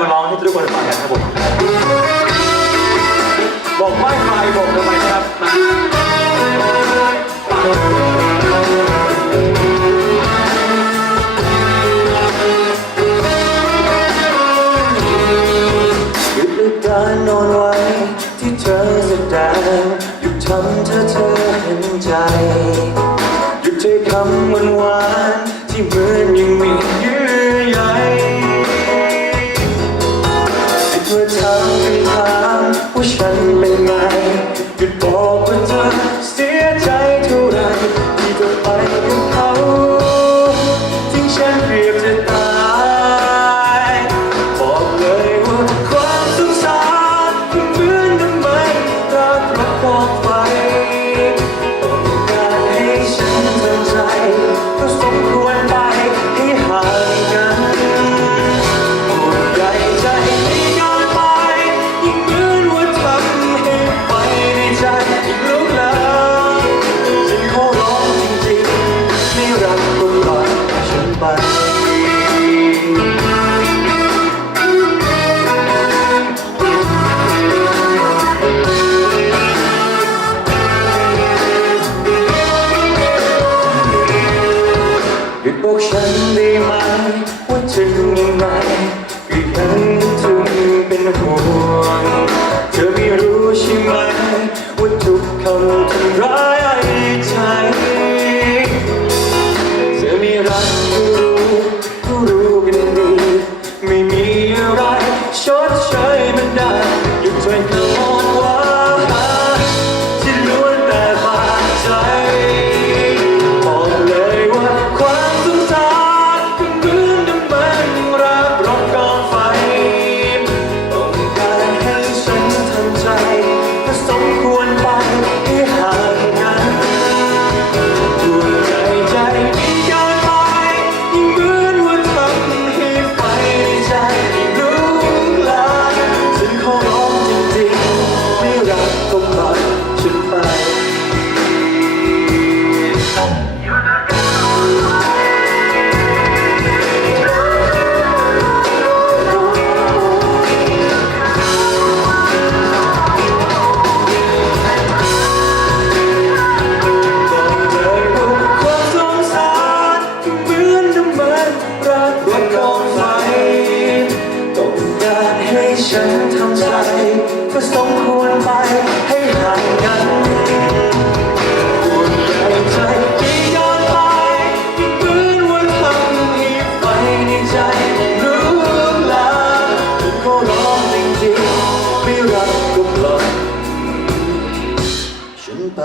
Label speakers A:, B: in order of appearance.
A: มาร้องให้ทุกคนฟังกันครับผมบอกไม่ไปบอกทำไมครับหยุดการนอนไว้ที่เธอแสดงหยุดทำเธอเธอเห็นใจ หยุดใจคำหวาน จะถามว่าฉันเป็นไงหยุดบอกว่เธอเสียใจเท่าไรที่เไป cry ฉันทำใจก็สมควรไปให้ห่างกันปวดใจใจย้อนไปยิ่งฝืนวันคอีไฟในใจรู้แล้วก็ร้องจริงๆไม่รักก็ปล่อยฉันไป